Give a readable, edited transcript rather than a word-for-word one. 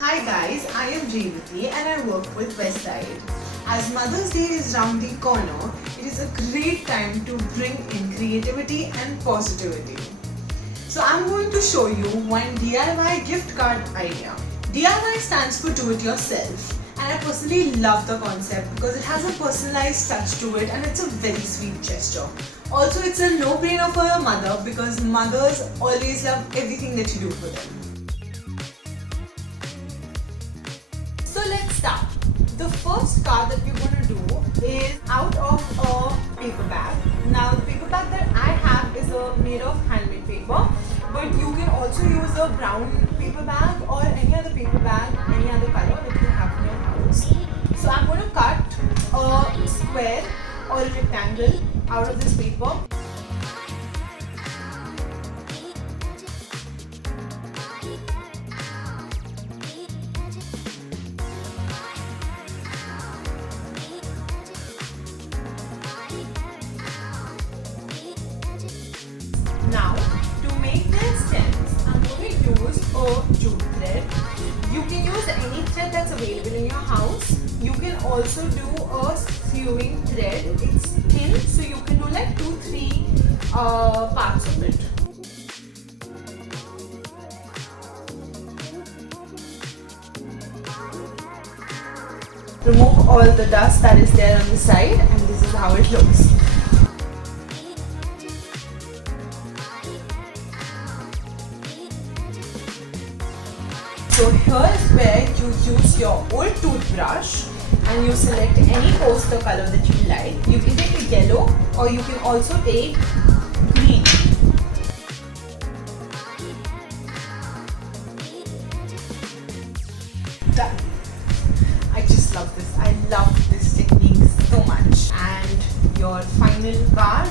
Hi guys, I am Revati and I work with Westside. As Mother's Day is round the corner, it is a great time to bring in creativity and positivity. So I'm going to show you one DIY gift card idea. DIY stands for do it yourself, and I personally love the concept because it has a personalized touch to it and it's a very sweet gesture. Also, it's a no-brainer for your mother because mothers always love everything that you do for them. So let's start. The first card that we're going to do is out of a paper bag. Now the paper bag that I have is made of handmade paper, but you can also use a brown paper bag or any other paper bag, any other color that you have in your house. So I'm going to cut a square or a rectangle out of this paper. Now, to make the stems, I'm going to use a jute thread. You can use any thread that's available in your house. You can also do a sewing thread. It's thin, so you can do like 2-3 parts of it. Remove all the dust that is there on the side, and this is how it looks. So here is where you use your old toothbrush and you select any poster color that you like. You can take a yellow or you can also take green. Done. I just love this. I love this technique so much. And your final card